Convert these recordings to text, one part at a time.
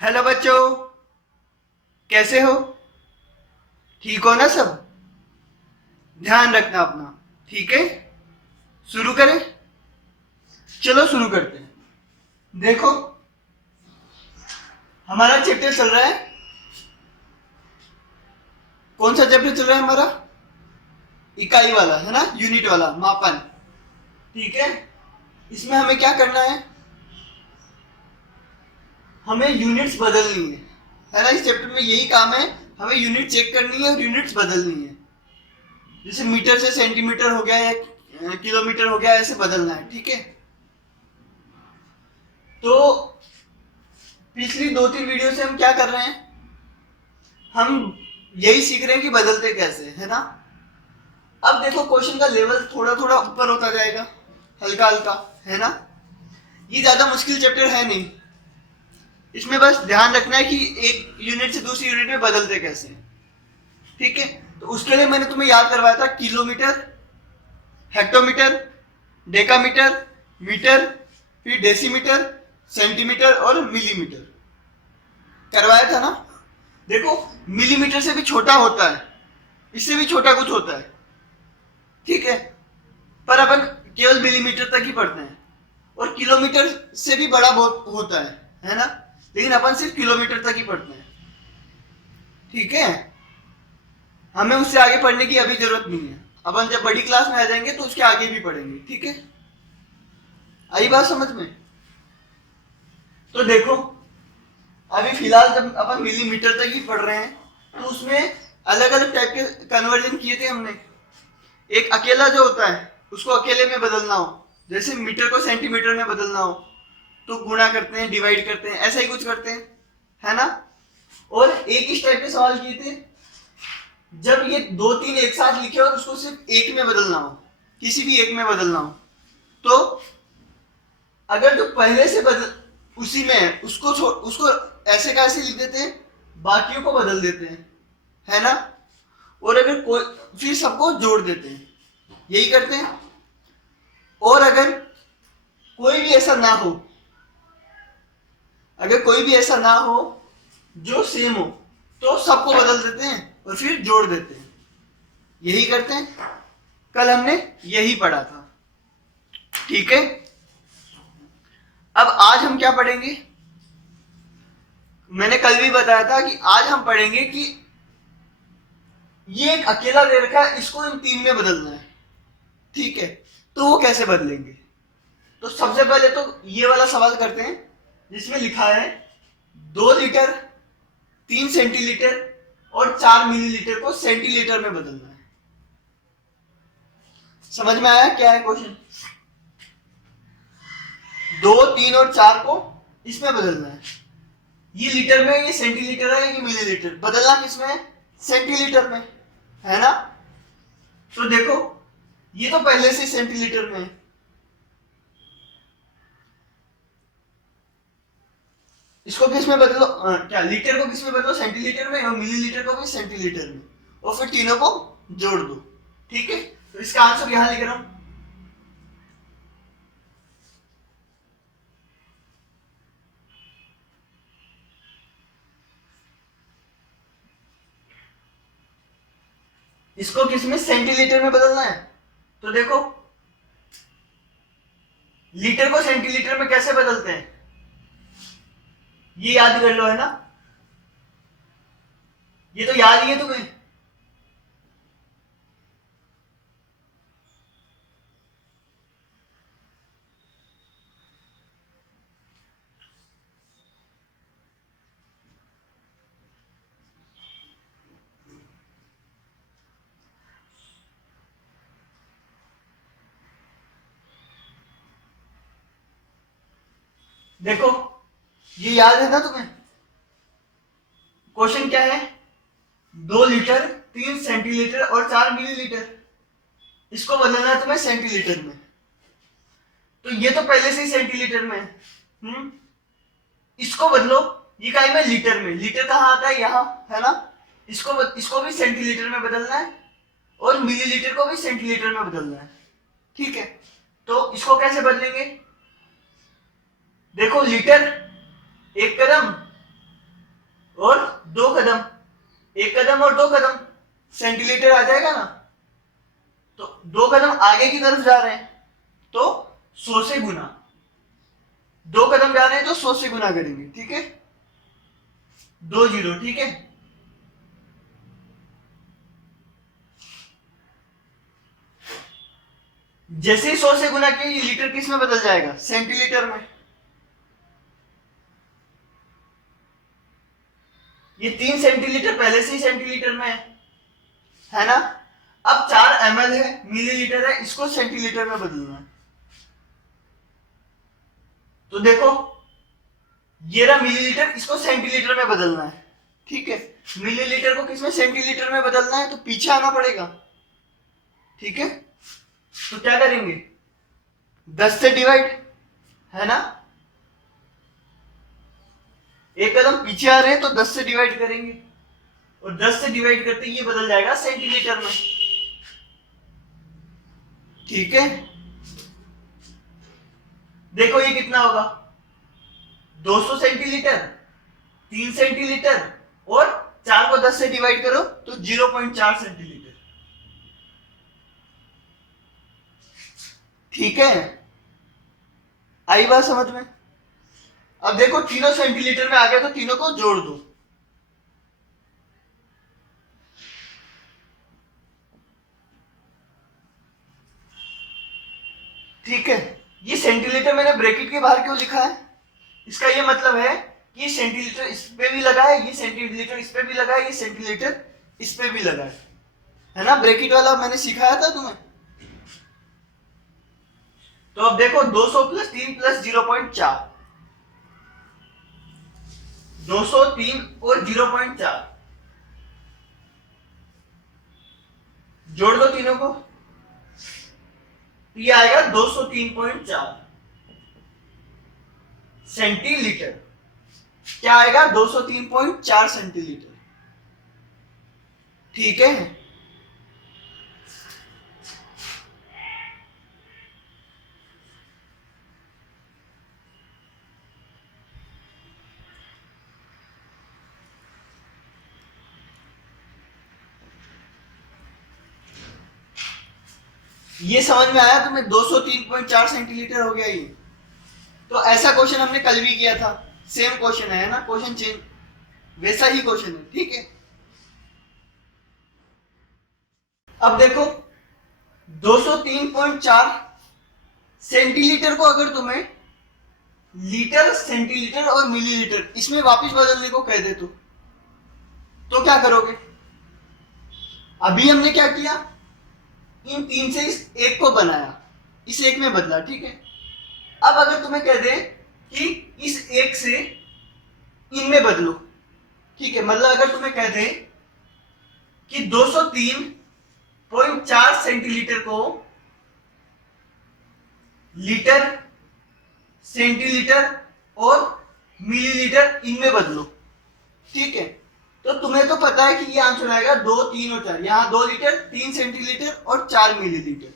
Hello बच्चों, कैसे हो? ठीक हो ना सब? ध्यान रखना अपना। ठीक है, शुरू करें। चलो शुरू करते हैं। देखो, हमारा चैप्टर चल रहा है। कौन सा चैप्टर चल रहा है हमारा? इकाई वाला है ना, यूनिट वाला, मापन। ठीक है, इसमें हमें क्या करना है? हमें यूनिट्स बदलनी है ना। इस चैप्टर में यही काम है, हमें यूनिट चेक करनी है और यूनिट्स बदलनी है। जैसे मीटर से सेंटीमीटर हो गया या किलोमीटर हो गया, ऐसे बदलना है। ठीक है, तो पिछली 2-3 वीडियो से हम क्या कर रहे हैं? हम यही सीख रहे हैं कि बदलते कैसे, है ना। अब देखो, क्वेश्चन का लेवल थोड़ा थोड़ा ऊपर होता जाएगा, हल्का हल्का, है ना। ये ज्यादा मुश्किल चैप्टर है नहीं। इसमें बस ध्यान रखना है कि एक यूनिट से दूसरी यूनिट में बदलते कैसे। ठीक है, तो उसके लिए मैंने तुम्हें याद करवाया था किलोमीटर, हेक्टोमीटर, डेकामीटर, मीटर, फिर डेसीमीटर, सेंटीमीटर और मिलीमीटर करवाया था ना। देखो, मिलीमीटर से भी छोटा होता है, इससे भी छोटा कुछ होता है। ठीक है, पर अपन केवल मिलीमीटर तक ही पढ़ते हैं, और किलोमीटर से भी बड़ा बहुत होता है ना। लेकिन अपन सिर्फ किलोमीटर तक ही पढ़ते हैं। ठीक है, हमें उससे आगे पढ़ने की अभी जरूरत नहीं है। अपन जब बड़ी क्लास में आ जाएंगे तो उसके आगे भी पढ़ेंगे। ठीक है, आई बात समझ में? तो देखो, अभी फिलहाल जब अपन मिलीमीटर तक ही पढ़ रहे हैं, तो उसमें अलग अलग टाइप के कन्वर्जन किए थे हमने। एक अकेला जो होता है उसको अकेले में बदलना हो, जैसे मीटर को सेंटीमीटर में बदलना हो तो गुणा करते हैं, डिवाइड करते हैं, ऐसा ही कुछ करते हैं, है ना। और एक इस टाइप के सवाल किए थे, जब ये 2-3 एक साथ लिखे और उसको सिर्फ एक में बदलना हो, किसी भी एक में बदलना हो, तो अगर जो पहले से बदल उसी में उसको ऐसे का ऐसे लिख देते हैं, बाकियों को बदल देते हैं, है ना। और अगर कोई, फिर सबको जोड़ देते हैं, यही करते हैं। और अगर कोई भी ऐसा ना हो, अगर कोई भी ऐसा ना हो जो सेम हो, तो सबको बदल देते हैं और फिर जोड़ देते हैं, यही करते हैं। कल हमने यही पढ़ा था। ठीक है, अब आज हम क्या पढ़ेंगे? मैंने कल भी बताया था कि आज हम पढ़ेंगे कि ये एक अकेला दे रखा है, इसको इन 3 में बदलना है। ठीक है, तो वो कैसे बदलेंगे? तो सबसे पहले तो ये वाला सवाल करते हैं, जिसमें लिखा है 2 लीटर, 3 सेंटीलीटर और 4 मिलीलीटर को सेंटीलीटर में बदलना है। समझ में आया क्या है क्वेश्चन? 2, 3 और 4 को इसमें बदलना है। ये लीटर में, ये सेंटीलीटर है, ये मिलीलीटर। बदलना किसमें है? सेंटीलीटर में, है ना। तो देखो, ये तो पहले से सेंटीलीटर में है। इसको किस में बदलो? क्या, लीटर को किस में बदलो? सेंटीलीटर में, और मिलीलीटर को भी सेंटीलीटर में, और फिर तीनों को जोड़ दो। ठीक है, तो इसका आंसर यहां लिख रहा हूं। इसको किस में? सेंटीलीटर में बदलना है। तो देखो, लीटर को सेंटीलीटर में कैसे बदलते हैं, ये याद कर लो, है ना। ये तो याद ही है तुम्हें। देखो, ये याद है ना तुम्हें? क्वेश्चन क्या है? 2 लीटर, 3 सेंटीलीटर और 4 मिलीलीटर, इसको बदलना है तुम्हें सेंटीलीटर में। तो ये तो पहले से ही सेंटीलीटर में है। इसको बदलो, ये का में लीटर में। लीटर कहाँ आता है? यहाँ, है ना। इसको भी सेंटीलीटर में बदलना है, और मिलीलीटर को भी सेंटीलीटर में बदलना है। ठीक है, तो इसको कैसे बदलेंगे? देखो, लीटर 1 कदम, और 2 कदम, 1 कदम और 2 कदम, सेंटीलीटर आ जाएगा ना। तो 2 कदम आगे की तरफ जा रहे हैं तो 100 से गुना, 2 कदम जा रहे हैं तो 100 से गुना करेंगे, ठीक है, 2 0, ठीक है। जैसे ही 100 से गुना किया ये लीटर किस में बदल जाएगा, सेंटीलीटर में। ये 3 सेंटीलीटर पहले से ही सेंटीलीटर में है ना। अब 4 ml है, मिलीलीटर है, इसको सेंटीलीटर में बदलना है। तो देखो ये रहा मिलीलीटर, इसको सेंटीलीटर में बदलना है, ठीक है। मिलीलीटर को किसमें, सेंटीलीटर में बदलना है, तो पीछे आना पड़ेगा, ठीक है। तो क्या करेंगे, 10 से डिवाइड, है ना। 1 कदम पीछे आ रहे हैं तो 10 से डिवाइड करेंगे, और 10 से डिवाइड करते ये बदल जाएगा सेंटीलीटर में, ठीक है। देखो ये कितना होगा, 200 सेंटीलीटर, 3 सेंटीलीटर, और 4 को 10 से डिवाइड करो तो 0.4 सेंटीलीटर, ठीक है। आई बात समझ में। अब देखो तीनों सेंटीलीटर में आ गया तो तीनों को जोड़ दो, ठीक है। ये सेंटीलीटर मैंने ब्रैकेट के बाहर क्यों लिखा है, इसका ये मतलब है कि ये सेंटीलीटर इस पे भी लगा है, ये सेंटीलीटर इस पे भी लगा है, ये सेंटीलीटर इस पे भी लगा है ना। ब्रैकेट वाला मैंने सिखाया था तुम्हें। तो अब देखो 200 प्लस 3 प्लस 0.4, 200, 3 और 0.4, जोड़ दो तीनों को, तो ये आएगा 203.4 सेंटीलीटर। क्या आएगा, 203.4 सेंटीलीटर, ठीक है। ये समझ में आया तुम्हें, 203.4 सेंटीलीटर हो गया ये। तो ऐसा क्वेश्चन हमने कल भी किया था, सेम क्वेश्चन है ना, क्वेश्चन चेंज, वैसा ही क्वेश्चन है, ठीक है। अब देखो 203.4 सेंटीलीटर को अगर तुम्हें लीटर, सेंटीलीटर और मिलीलीटर इसमें वापस बदलने को कह दे तो क्या करोगे। अभी हमने क्या किया, इन 3 से इस एक को बनाया, इस एक में बदला, ठीक है। अब अगर तुम्हें कह दे कि इस एक से इनमें बदलो, ठीक है, मतलब अगर तुम्हें कह दे कि 203.4 सेंटीलीटर को लीटर, सेंटीलीटर और मिलीलीटर इनमें बदलो, ठीक है। तो तुम्हें तो पता है कि ये आंसर आएगा 2, 3 और 4, यहां 2 लीटर, 3 सेंटीलीटर और 4 मिलीलीटर,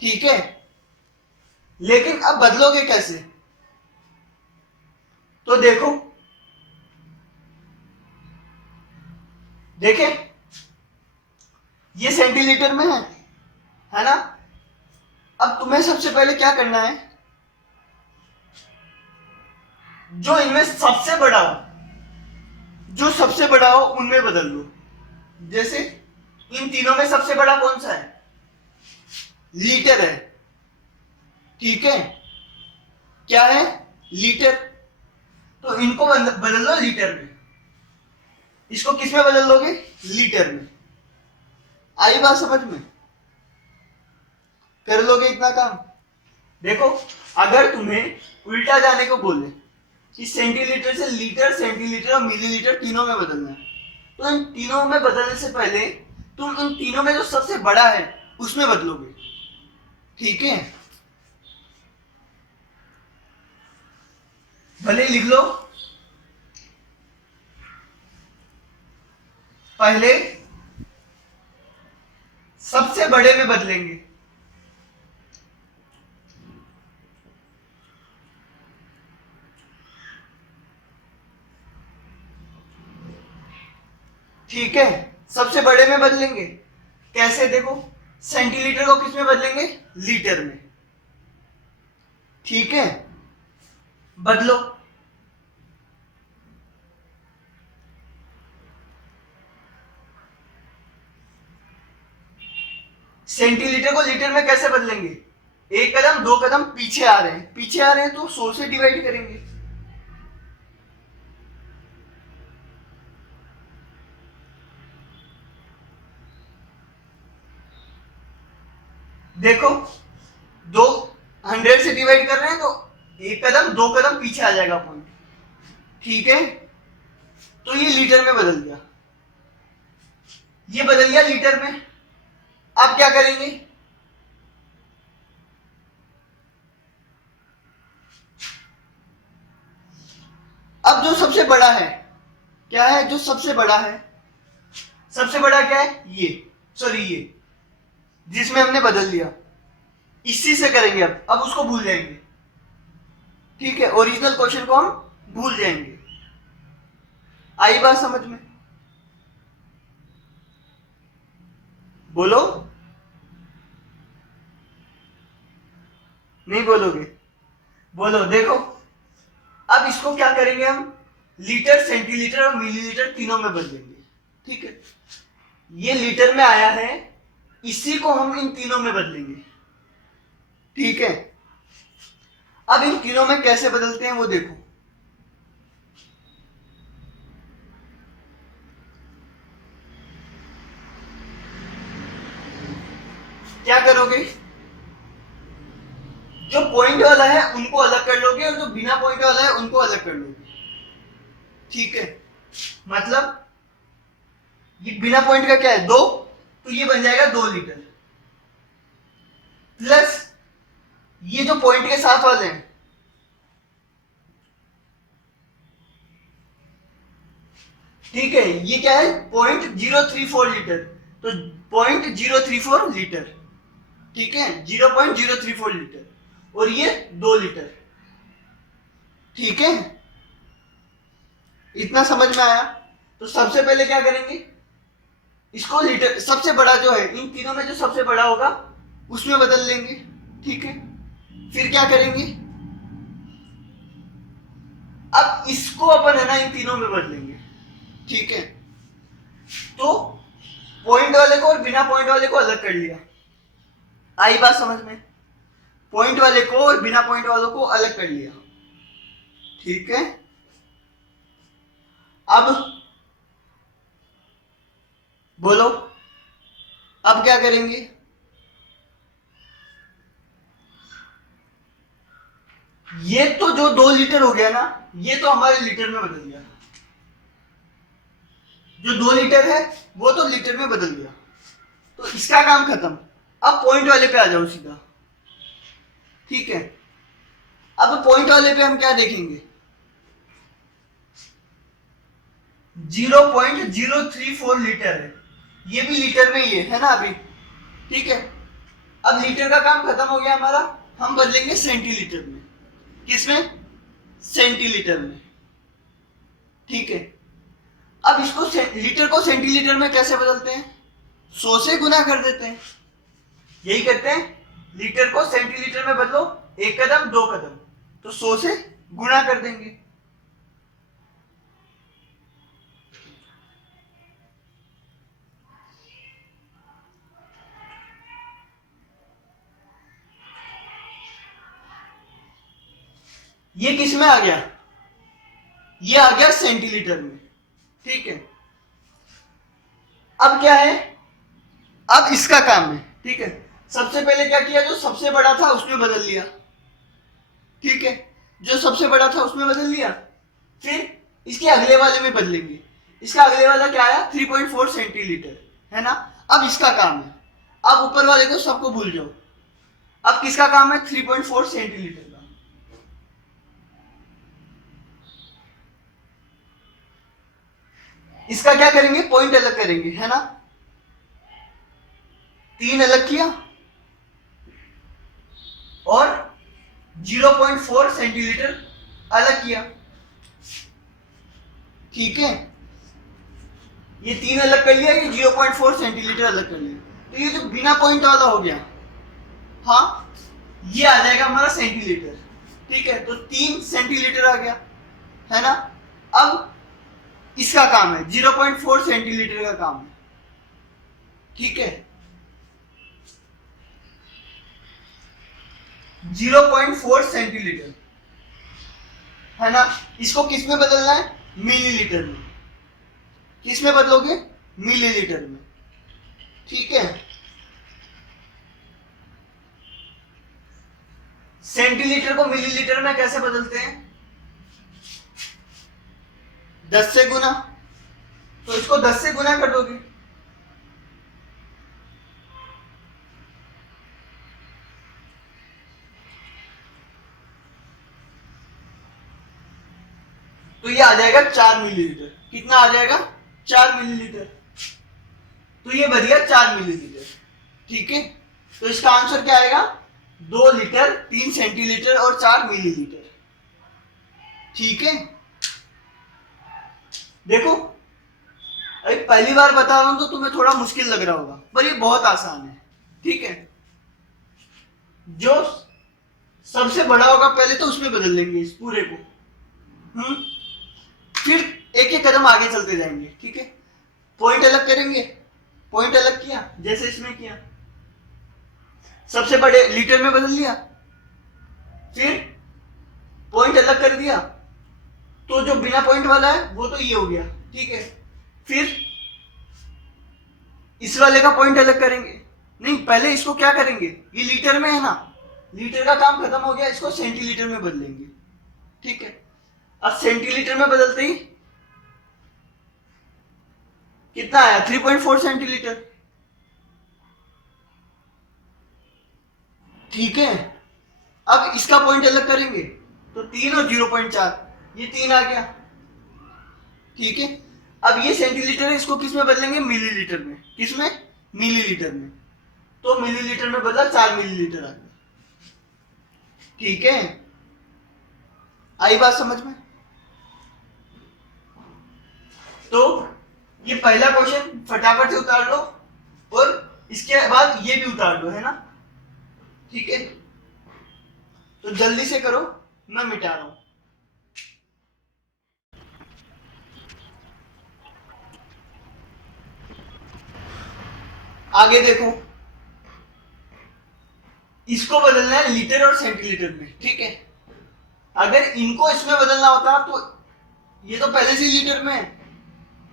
ठीक है। लेकिन अब बदलोगे कैसे, तो देखो, देखे ये सेंटीलीटर में है ना। अब तुम्हें सबसे पहले क्या करना है, जो इनमें सबसे बड़ा हो, जो सबसे बड़ा हो उनमें बदल लो। जैसे इन तीनों में सबसे बड़ा कौन सा है, लीटर है, ठीक है, क्या है, लीटर। तो इनको बदल लो लीटर में, इसको किस में बदल लोगे, लीटर में। आई बात समझ में, कर लोगे इतना काम। देखो अगर तुम्हें उल्टा जाने को बोले कि सेंटीलीटर से लीटर, सेंटीलीटर और मिलीलीटर तीनों में बदलना है, तो इन तीनों में बदलने से पहले तुम इन तीनों में जो सबसे बड़ा है उसमें बदलोगे, ठीक है। भले लिख लो, पहले सबसे बड़े में बदलेंगे, ठीक है, सबसे बड़े में बदलेंगे। कैसे? देखो, सेंटीलीटर को किस में बदलेंगे? लीटर में। ठीक है, बदलो। सेंटीलीटर को लीटर में कैसे बदलेंगे? एक कदम दो कदम पीछे आ रहे हैं, पीछे आ रहे हैं तो 100 से डिवाइड करेंगे। देखो, 200 से डिवाइड कर रहे हैं तो एक कदम दो कदम पीछे आ जाएगा पॉइंट। ठीक है, तो ये लीटर में बदल गया, ये बदल गया लीटर में। अब क्या करेंगे? अब जो सबसे बड़ा है, क्या है जो सबसे बड़ा है? सबसे बड़ा क्या है? ये, सॉरी ये, जिसमें हमने बदल दिया, इसी से करेंगे। अब उसको भूल जाएंगे। ठीक है, ओरिजिनल क्वेश्चन को हम भूल जाएंगे। आई बात समझ में? बोलो, नहीं बोलोगे? बोलो। देखो, अब इसको क्या करेंगे हम? लीटर, सेंटीलीटर और मिलीलीटर तीनों में बदलेंगे। ठीक है, ये लीटर में आया है, इसी को हम इन तीनों में बदलेंगे। ठीक है, अब इन तीनों में कैसे बदलते हैं वो देखो। क्या करोगे? जो पॉइंट वाला है उनको अलग कर लोगे और जो बिना पॉइंट वाला है उनको अलग कर लोगे। ठीक है, मतलब ये बिना पॉइंट का क्या है? 2, तो ये बन जाएगा 2 लीटर, प्लस ये जो पॉइंट के साथ वाले हैं, ठीक है, ये क्या है? 0.034 लीटर, तो 0.034 लीटर। ठीक है, 0.034 लीटर, और ये 2 लीटर। ठीक है, इतना समझ में आया? तो सबसे पहले क्या करेंगे? इसको लीटर, सबसे बड़ा जो है इन तीनों में जो सबसे बड़ा होगा उसमें बदल लेंगे। ठीक है, फिर क्या करेंगे? अब इसको अपन है ना इन तीनों में बदलेंगे। ठीक है, तो पॉइंट वाले को और बिना पॉइंट वाले को अलग कर लिया। आई बात समझ में? पॉइंट वाले को और बिना पॉइंट वालों को अलग कर लिया। ठीक है, अब बोलो, अब क्या करेंगे? ये तो जो 2 लीटर हो गया ना, ये तो हमारे लीटर में बदल गया। जो 2 लीटर है वो तो लीटर में बदल गया, तो इसका काम खत्म। अब पॉइंट वाले पे आ जाओ सीधा। ठीक है, अब पॉइंट वाले पे हम क्या देखेंगे? 0.034 लीटर है, ये भी लीटर में ही है ना अभी। ठीक है, अब लीटर का काम खत्म हो गया हमारा, हम बदलेंगे सेंटीलीटर में। किसमें? सेंटीलीटर में। ठीक है, अब इसको लीटर को सेंटीलीटर में कैसे बदलते हैं? 100 से गुना कर देते हैं। यही करते हैं, लीटर को सेंटीलीटर में बदलो, एक कदम दो कदम, तो 100 से गुणा कर देंगे। ये किस में आ गया? ये आ गया सेंटीलीटर में। ठीक है, अब क्या है? अब इसका काम है। ठीक है, सबसे पहले क्या किया? जो सबसे बड़ा था उसमें बदल लिया। ठीक है, जो सबसे बड़ा था उसमें बदल लिया, फिर इसके अगले वाले में बदलेंगे। इसका अगले वाला क्या आया? 3.4 सेंटीलीटर, है ना। अब इसका काम है, अब ऊपर वाले को सबको भूल जाओ। अब किसका काम है? 3.4 सेंटीलीटर का। इसका क्या करेंगे? पॉइंट अलग करेंगे, है ना। 3 अलग किया और 0.4 सेंटीलीटर अलग किया। ठीक है, ये 3 अलग कर लिया, ये 0.4 सेंटीलीटर अलग कर लिया, तो ये जो बिना पॉइंट वाला हो गया, हाँ, ये आ जाएगा हमारा सेंटीलीटर। ठीक है, तो 3 सेंटीलीटर आ गया, है ना। अब इसका काम है 0.4 सेंटीलीटर का काम है। ठीक है, 0.4 सेंटीलीटर, है ना। इसको किस में बदलना है? मिलीलीटर में। किस में बदलोगे? मिलीलीटर में। ठीक है, सेंटीलीटर को मिलीलीटर में कैसे बदलते हैं? 10 से गुना, तो इसको 10 से गुना कर दोगे, तो ये आ जाएगा 4 मिलीलीटर। कितना आ जाएगा? 4 मिलीलीटर। तो ये बन गया 4 मिलीलीटर। ठीक है, तो इसका आंसर क्या आएगा? 2 लीटर, 3 सेंटीलीटर और 4 मिलीलीटर। ठीक है, देखो अभी पहली बार बता रहा हूं तो तुम्हें थोड़ा मुश्किल लग रहा होगा, पर ये बहुत आसान है। ठीक है, जो सबसे बड़ा होगा पहले तो उसमें बदल लेंगे इस पूरे को, फिर एक एक कदम आगे चलते जाएंगे। ठीक है, पॉइंट अलग करेंगे, पॉइंट अलग किया जैसे इसमें किया, सबसे बड़े लीटर में बदल लिया, फिर पॉइंट अलग कर दिया, तो जो बिना पॉइंट वाला है वो तो ये हो गया। ठीक है, फिर इस वाले का पॉइंट अलग करेंगे, नहीं पहले इसको क्या करेंगे, ये लीटर में है ना, लीटर का काम खत्म हो गया, इसको सेंटीलीटर में बदलेंगे। ठीक है, अब सेंटीलीटर में बदलते ही कितना आया? 3.4 सेंटीलीटर। ठीक है, अब इसका पॉइंट अलग करेंगे तो 3 और 0.4, ये 3 आ गया। ठीक है, अब ये सेंटीलीटर है, इसको किस में बदलेंगे? मिलीलीटर में। किस में? मिलीलीटर में। तो मिलीलीटर में बदला, 4 मिलीलीटर आ गया। ठीक है, आई बात समझ में? तो ये पहला क्वेश्चन फटाफट से उतार लो और इसके बाद ये भी उतार लो, है ना। ठीक है, तो जल्दी से करो, मैं मिटा रहा हूं। आगे देखो, इसको बदलना है लीटर और सेंटीलीटर में। ठीक है, अगर इनको इसमें बदलना होता तो ये तो पहले से लीटर में है,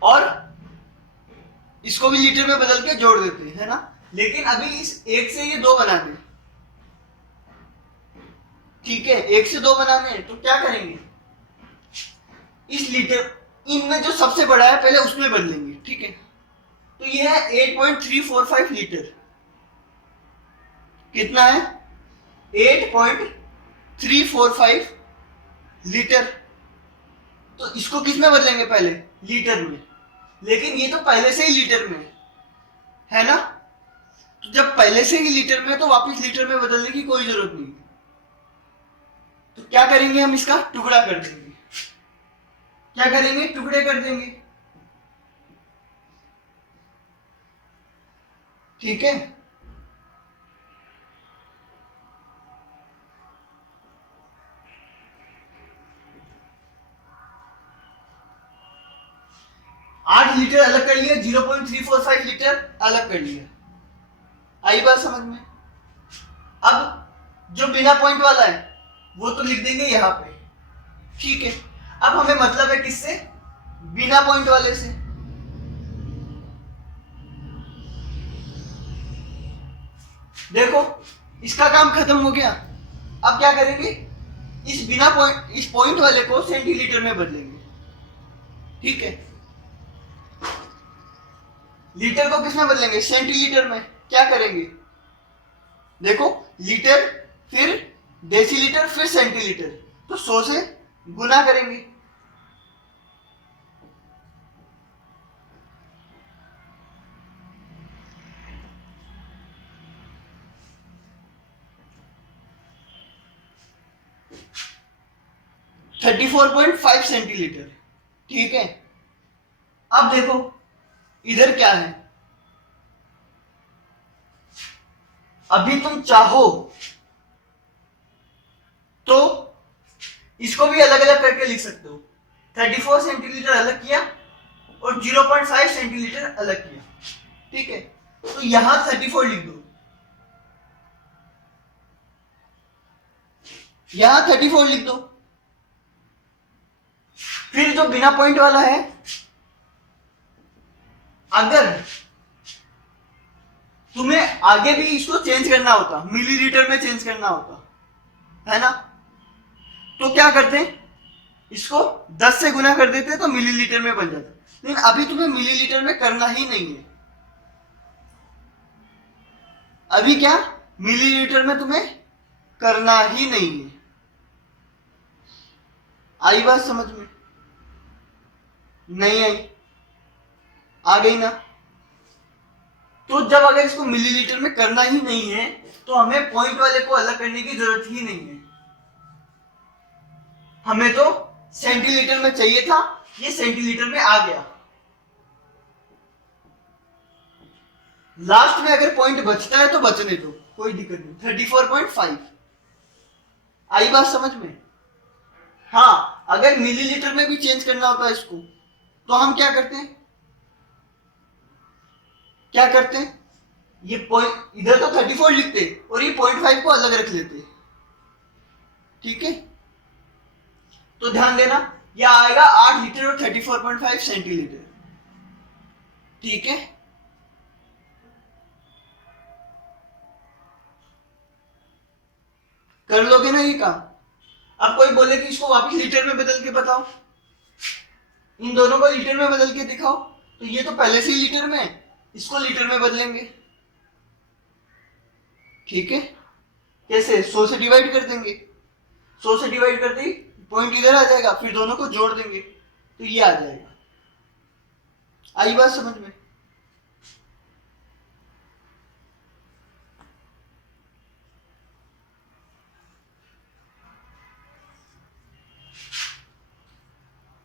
और इसको भी लीटर में बदल के जोड़ देते, है ना। लेकिन अभी इस एक से ये 2 बना दे। ठीक है, 1 से 2 बनाने हैं, तो क्या करेंगे? इस लीटर, इनमें जो सबसे बड़ा है पहले उसमें बदलेंगे। ठीक है, तो ये है 8.345 लीटर। कितना है? 8.345 लीटर। तो इसको किस में बदलेंगे? पहले लीटर में, लेकिन ये तो पहले से ही लीटर में है ना। तो जब पहले से ही लीटर में, तो वापस लीटर में बदलने की कोई जरूरत नहीं। तो क्या करेंगे? हम इसका टुकड़ा कर देंगे। क्या करेंगे? टुकड़े कर देंगे। ठीक है, आठ लीटर अलग कर लिया, 0.345 लीटर अलग कर लिया। आई बात समझ में? अब जो बिना पॉइंट वाला है वो तो लिख देंगे यहां पे। ठीक है, अब हमें मतलब है किससे? बिना पॉइंट वाले से। देखो इसका काम खत्म हो गया। अब क्या करेंगे? इस बिना पॉइंट, इस पॉइंट वाले को सेंटीलीटर में बदलेंगे। ठीक है, लीटर को किस में बदलेंगे? सेंटीलीटर में। क्या करेंगे? देखो लीटर, फिर डेसीलीटर, फिर सेंटीलीटर, तो 100 से गुना करेंगे। $34.5 सेंटीलीटर। ठीक है, अब देखो इधर क्या है, अभी तुम चाहो तो इसको भी अलग अलग करके लिख सकते हो। 34 सेंटीलीटर अलग किया और 0.5 सेंटीलीटर अलग किया, ठीक है। तो यहां 34 लिख दो, यहां 34 लिख दो। फिर जो बिना पॉइंट वाला है, अगर तुम्हें आगे भी इसको चेंज करना होता, मिलीलीटर में चेंज करना होता, है ना, तो क्या करते हैं, इसको 10 से गुना कर देते तो मिलीलीटर में बन जाता। लेकिन अभी तुम्हें मिलीलीटर में करना ही नहीं है। अभी क्या, मिलीलीटर में तुम्हें करना ही नहीं है। आई बात समझ में? नहीं आई? आ गई ना? तो जब अगर इसको मिलीलीटर में करना ही नहीं है तो हमें पॉइंट वाले को अलग करने की जरूरत ही नहीं है। हमें तो सेंटीलीटर में चाहिए था, ये सेंटीलीटर में आ गया। लास्ट में अगर पॉइंट बचता है तो बचने दो, कोई दिक्कत नहीं। 34.5 आई बात समझ में? हाँ, अगर मिलीलीटर में भी चेंज करना होता है इसको, तो हम क्या करते हैं, क्या करते हैं, ये पॉइंट इधर तो 34 लिखते और ये 0.5 को अलग रख लेते, ठीक है। तो ध्यान देना, यह आएगा 8 लीटर और 34.5 सेंटीलीटर, ठीक है। कर लोगे ना ये काम? अब कोई बोले कि इसको वापस लीटर में बदल के बताओ, इन दोनों को लीटर में बदल के दिखाओ, तो ये तो पहले से ही लीटर में है, इसको लीटर में बदलेंगे, ठीक है। कैसे? 100 से डिवाइड कर देंगे, 100 से डिवाइड करते ही पॉइंट इधर आ जाएगा, फिर दोनों को जोड़ देंगे तो ये आ जाएगा। आई बात समझ में?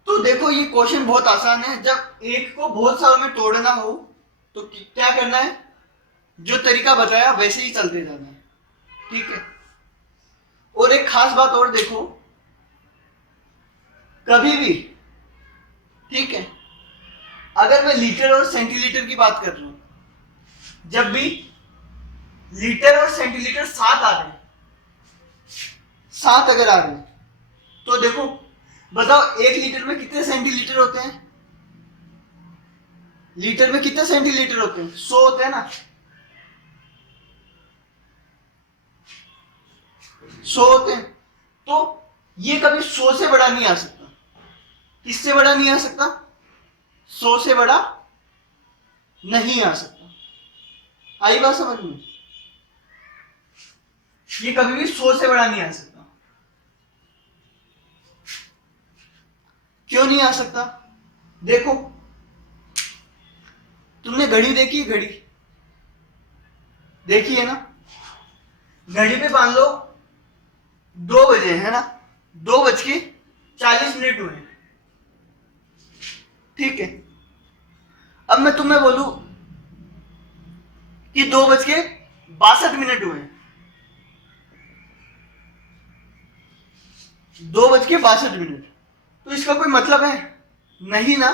तो देखो ये क्वेश्चन बहुत आसान है। जब एक को बहुत सारों में तोड़ना हो तो क्या करना है, जो तरीका बताया वैसे ही चलते जाना है, ठीक है। और एक खास बात और देखो, कभी भी, ठीक है, अगर मैं लीटर और सेंटीलीटर की बात कर रहा हूं, जब भी लीटर और सेंटीलीटर साथ आ रहे, साथ अगर आ रहे, तो देखो बताओ 1 लीटर में कितने सेंटीलीटर होते हैं? लीटर में कितने सेंटीलीटर होते हैं? 100 होते हैं ना, 100 होते हैं। तो ये कभी 100 से बड़ा नहीं आ सकता। किससे बड़ा नहीं आ सकता? 100 से बड़ा नहीं आ सकता। आई बात समझ में? ये कभी भी 100 से बड़ा नहीं आ सकता। क्यों नहीं आ सकता? देखो, तुमने घड़ी देखी है? घड़ी देखी है ना? घड़ी पे मान लो 2 बजे, है ना, 2:40 हुए, ठीक है। अब मैं तुम्हें बोलूं कि 2:62 हुए, 2:62, तो इसका कोई मतलब है? नहीं ना,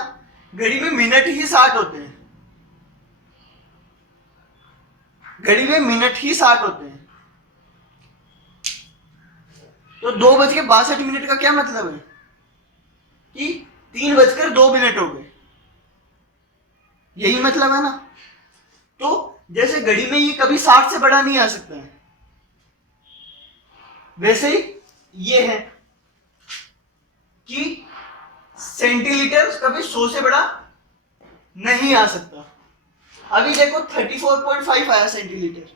घड़ी में मिनट ही 60 होते हैं, घड़ी में मिनट ही 60 होते हैं। तो 2:62 का क्या मतलब है कि 3:02 हो गए, यही मतलब है ना। तो जैसे घड़ी में ये कभी 60 से बड़ा नहीं आ सकता है, वैसे ही ये है कि सेंटीलीटर कभी 100 से बड़ा नहीं आ सकता। अभी देखो 34.5 आया सेंटीलीटर,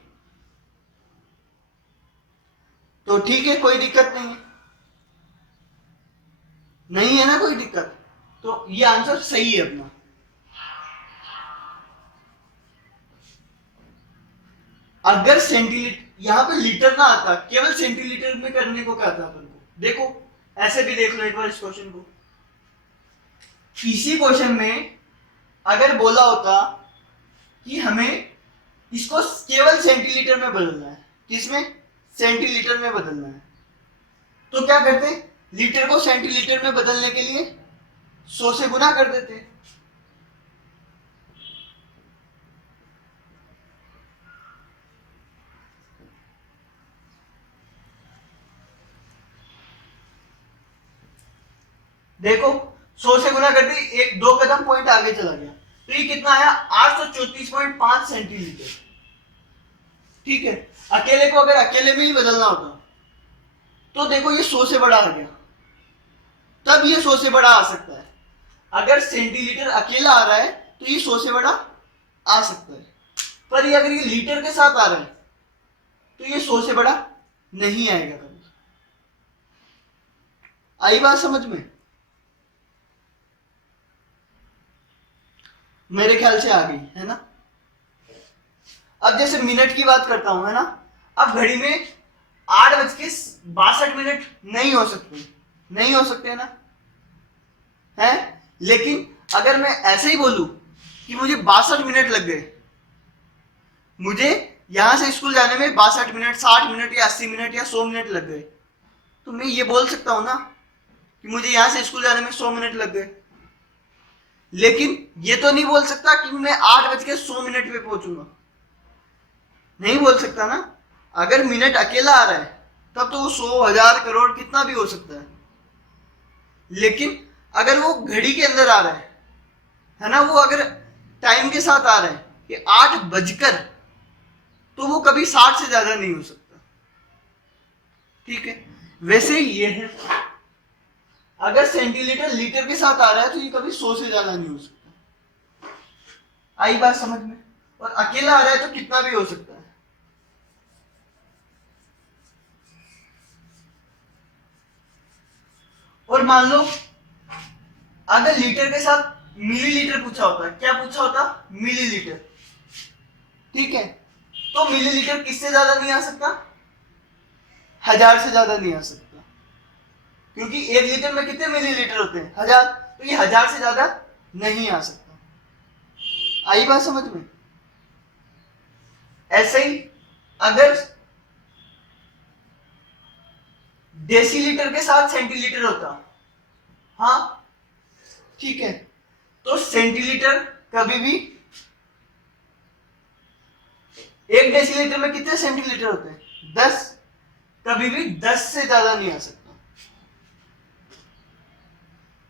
तो ठीक है, कोई दिक्कत नहीं है, नहीं है ना कोई दिक्कत। तो ये आंसर सही है अपना। अगर सेंटीलीटर यहां पे लीटर ना आता, केवल सेंटीलीटर में करने को कहता अपन को, देखो ऐसे भी देख लो एक बार इस क्वेश्चन को। इसी क्वेश्चन में अगर बोला होता कि हमें इसको केवल सेंटीलीटर में बदलना है, किसमें? सेंटीलीटर में बदलना है, तो क्या करते? लीटर को सेंटीलीटर में बदलने के लिए 100 से गुना कर देते। देखो 100 से गुना कर दी, एक दो कदम पॉइंट आगे चला गया, तो ये कितना आया? 834.5 सेंटीलीटर। ठीक है, अकेले को अगर अकेले में ही बदलना होता तो देखो ये 100 से बड़ा आ गया, तब ये 100 से बड़ा आ सकता है। अगर सेंटीलीटर अकेला आ रहा है तो ये 100 से बड़ा आ सकता है, पर ये अगर ये लीटर के साथ आ रहा है तो ये 100 से बड़ा नहीं आएगा कभी। आई बात समझ में? मेरे ख्याल से आ गई है ना। अब जैसे मिनट की बात करता हूं, है ना, अब घड़ी में 8:62 नहीं हो सकते, नहीं हो सकते ना, है? लेकिन अगर मैं ऐसे ही बोलूं कि मुझे 62 मिनट लग गए, मुझे यहां से स्कूल जाने में 62 मिनट, 60 मिनट या 80 मिनट या 100 मिनट लग गए, तो मैं ये बोल सकता हूं ना कि मुझे यहां से स्कूल जाने में 100 मिनट लग गए। लेकिन ये तो नहीं बोल सकता कि मैं 8:100 पे पहुंचूंगा, नहीं बोल सकता ना। अगर मिनट अकेला आ रहा है तब तो वो 100, 1000, करोड़ कितना भी हो सकता है। लेकिन अगर वो घड़ी के अंदर आ रहा है ना, वो अगर टाइम के साथ आ रहा है कि 8 बजकर, तो वो कभी 60 से ज्यादा नहीं हो सकता। ठीक है, वैसे ही ये है, अगर सेंटीलीटर लीटर के साथ आ रहा है तो ये कभी 100 से ज्यादा नहीं हो सकता। आई बात समझ में? और अकेला आ रहा है तो कितना भी हो सकता है। और मान लो अगर लीटर के साथ मिलीलीटर पूछा होता, क्या पूछा होता? मिलीलीटर। ठीक है, तो मिलीलीटर किससे ज्यादा नहीं आ सकता? 1000 से ज्यादा नहीं आ सकता, क्योंकि 1 लीटर में कितने मिलीलीटर होते हैं? 1000, तो ये 1000 से ज्यादा नहीं आ सकता। आई बात समझ में? ऐसे ही अगर डेसीलीटर के साथ सेंटीलीटर होता, हाँ ठीक है, तो सेंटीलीटर कभी भी, 1 डेसीलीटर में कितने सेंटीलीटर होते हैं? 10, कभी भी 10 से ज्यादा नहीं आ सकता।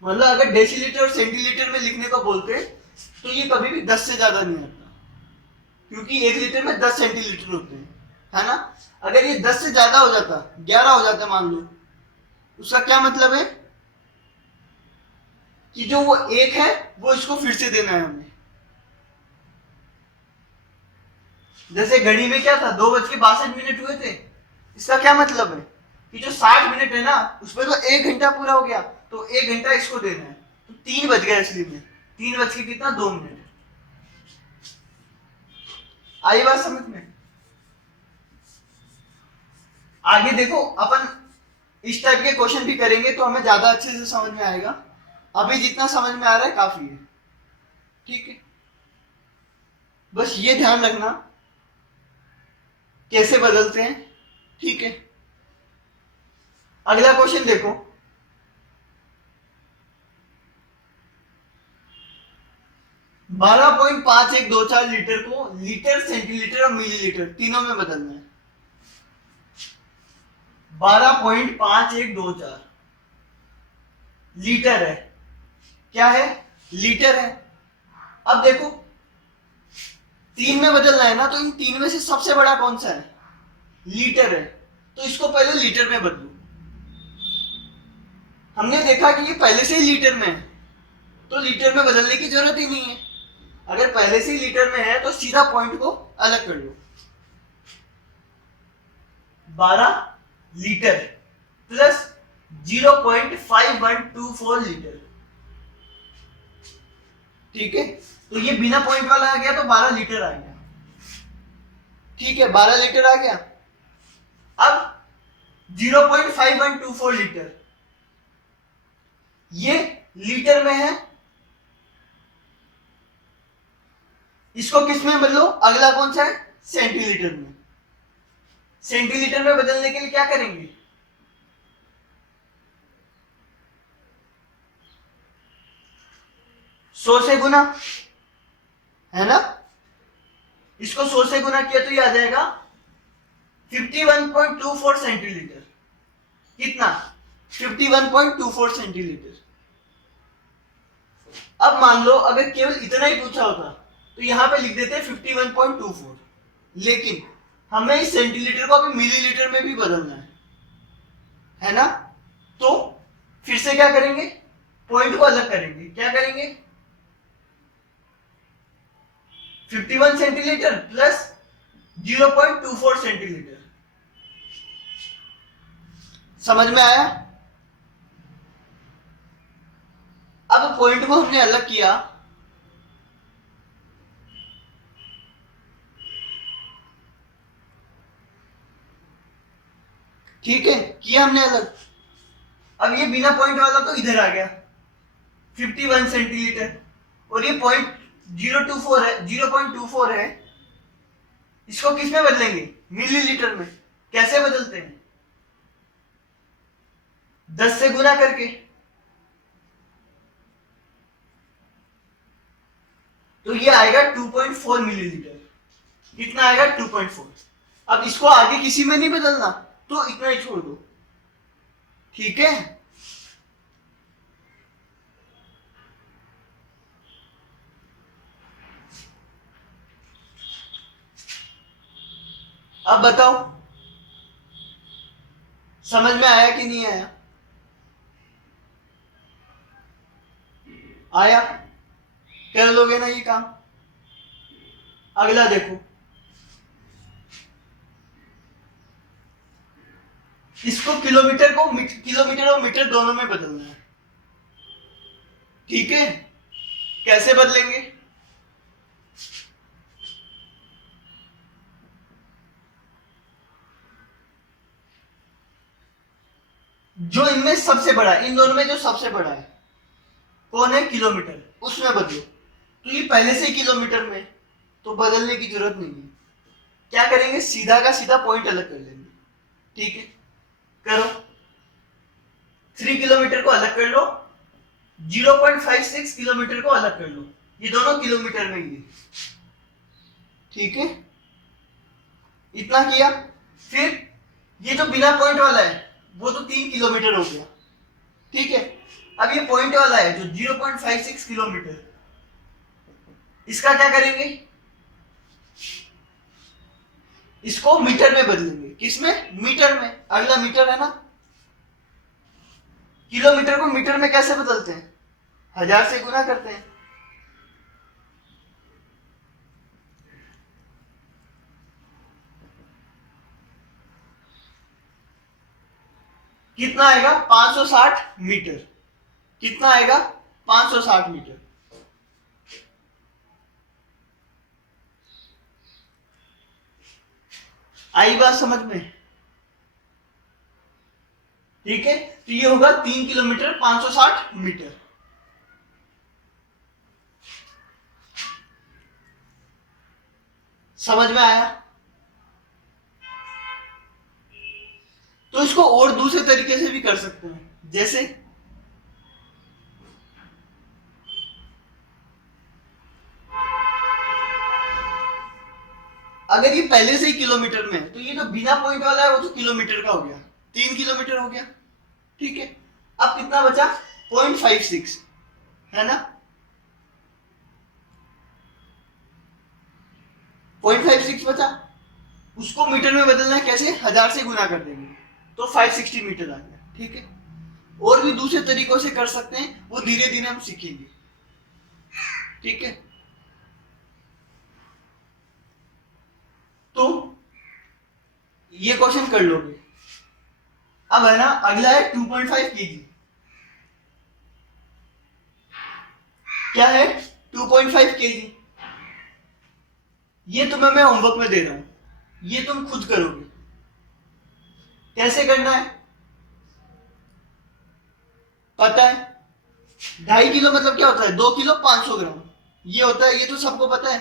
मतलब अगर डेसीलीटर और सेंटीलीटर में लिखने को बोलते तो ये कभी भी 10 से ज्यादा नहीं आता, क्योंकि 1 लीटर में 10 सेंटीलीटर होते हैं, है ना। अगर ये 10 से ज्यादा हो जाता, 11 हो जाता मान लो, उसका क्या मतलब है कि जो वो 1 है वो इसको फिर से देना है हमें। जैसे घड़ी में क्या था, 2:62 हुए थे, इसका क्या मतलब है कि जो 60 मिनट है ना, उसमें तो 1 घंटा पूरा हो गया, तो 1 घंटा इसको देना है, तो 3 बज गया इसलिए में, 3 बज के कितना? 2 मिनट। आई बात समझ में? आगे देखो, अपन इस टाइप के क्वेश्चन भी करेंगे तो हमें ज्यादा अच्छे से समझ में आएगा। अभी जितना समझ में आ रहा है काफी है। ठीक है, बस ये ध्यान रखना कैसे बदलते हैं। ठीक है, अगला क्वेश्चन देखो, बारह पॉइंट 5124 लीटर को लीटर, सेंटीलीटर और मिलीलीटर तीनों में बदलना है। 12.5124 लीटर है, क्या है? लीटर है। अब देखो 3 में बदलना है ना, तो इन 3 में से सबसे बड़ा कौन सा है? लीटर है, तो इसको पहले लीटर में बदलो। हमने देखा कि ये पहले से ही लीटर में है, तो लीटर में बदलने की जरूरत ही नहीं है। अगर पहले से ही लीटर में है तो सीधा पॉइंट को अलग कर लो, 12 लीटर प्लस 0.5124 लीटर। ठीक है, तो ये बिना पॉइंट वाला आ गया तो 12 लीटर आ गया। ठीक है, 12 लीटर आ गया। अब 0.5124 लीटर, ये लीटर में है, इसको किस में बदलो, अगला कौन सा है, सेंटीलीटर में। सेंटीलीटर में बदलने के लिए क्या करेंगे, 100 से गुना, है ना। इसको 100 से गुना किया तो ये आ जाएगा 51.24 सेंटीलीटर। कितना, 51.24 सेंटीलीटर। अब मान लो अगर केवल इतना ही पूछा होता तो यहां पे लिख देते 51.24, लेकिन हमें इस सेंटीलीटर को अभी मिलीलीटर में भी बदलना है ना। तो फिर से क्या करेंगे, पॉइंट को अलग करेंगे। क्या करेंगे, 51 सेंटीलीटर प्लस 0.24 सेंटीलीटर। समझ में आया। अब पॉइंट को हमने अलग किया, ठीक है, किया हमने अलग। अब ये बिना पॉइंट वाला तो इधर आ गया 51 सेंटीलीटर, और ये पॉइंट 0.24 है, 0.24 है। इसको किस में बदलेंगे, मिलीलीटर में। कैसे बदलते हैं, 10 से गुना करके। तो ये आएगा 2.4 मिलीलीटर। कितना आएगा, 2.4। अब इसको आगे किसी में नहीं बदलना, तो इतना ही छोड़ दो, ठीक है। अब बताओ समझ में आया कि नहीं आया, आया, कर लोगे ना ये काम। अगला देखो, इसको किलोमीटर को किलोमीटर और मीटर दोनों में बदलना है, ठीक है। कैसे बदलेंगे, जो इनमें सबसे बड़ा है, इन दोनों में जो सबसे बड़ा है कौन है, किलोमीटर, उसमें बदलो। तो ये पहले से ही किलोमीटर में, तो बदलने की जरूरत नहीं है। क्या करेंगे, सीधा का सीधा पॉइंट अलग कर लेंगे, ठीक है। करो, 3 किलोमीटर को अलग कर लो, 0.56 किलोमीटर को अलग कर लो, ये दोनों किलोमीटर में ही है, ठीक है। इतना किया, फिर ये जो बिना पॉइंट वाला है वो तो 3 किलोमीटर हो गया, ठीक है। अब ये पॉइंट वाला है जो 0.56 किलोमीटर, इसका क्या करेंगे, इसको मीटर में बदलेंगे। किसमें, मीटर में। अगला मीटर है ना, किलोमीटर को मीटर में कैसे बदलते हैं, 1000 से गुना करते हैं। कितना आएगा, 560 मीटर। कितना आएगा, 560 मीटर। आई बात समझ में, ठीक है। तो ये होगा 3 किलोमीटर 560 मीटर। समझ में आया। तो इसको और दूसरे तरीके से भी कर सकते हैं, जैसे अगर ये पहले से ही किलोमीटर में है तो ये जो बिना पॉइंट वाला है वो तो किलोमीटर का हो गया, 3 किलोमीटर हो गया, ठीक है। अब कितना बचा, 0.56, है ना। 0.56 बचा, उसको मीटर में बदलना है। कैसे, 1000 से गुना कर देंगे तो 560 मीटर आ गया, ठीक है। और भी दूसरे तरीकों से कर सकते हैं, वो धीरे धीरे हम सीखेंगे, ठीक है। तो ये क्वेश्चन कर लोगे। अब है ना, अगला है 2.5 केजी। क्या है, 2.5 केजी। ये तुम्हें मैं होमवर्क में दे रहा हूं, ये तुम खुद करोगे। कैसे करना है पता है, 2.5 किलो मतलब क्या होता है, 2 किलो 500 ग्राम, ये होता है, ये तो सबको पता है।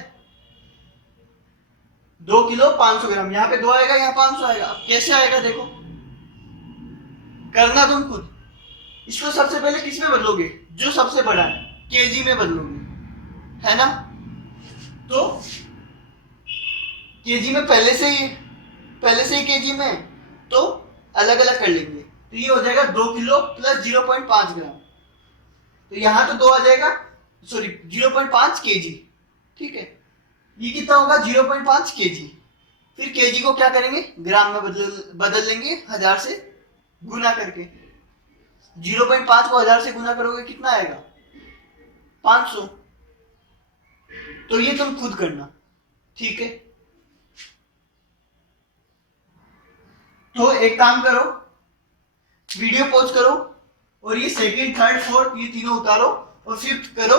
2 किलो 500 ग्राम, यहाँ पे 2 आएगा, यहाँ 500 आएगा। अब कैसे आएगा देखो, करना तुम खुद। इसको सबसे पहले किस में बदलोगे, जो सबसे बड़ा है केजी में बदलोगे, है ना। तो केजी में पहले से ही केजी में, तो अलग अलग कर लेंगे। तो ये हो जाएगा 2 किलो प्लस 0.5 ग्राम। तो यहां तो 2 आ जाएगा, सॉरी 0.5 केजी, ठीक है। ये कितना होगा 0.5 केजी। फिर केजी को क्या करेंगे, ग्राम में बदल लेंगे 1000 से गुना करके। 0.5 को 1000 से गुना करोगे कितना आएगा, 500। तो ये तुम खुद करना, ठीक है। तो एक काम करो, वीडियो पॉज करो और ये सेकंड, थर्ड, फोर्थ ये तीनों उतारो और फिफ्थ करो,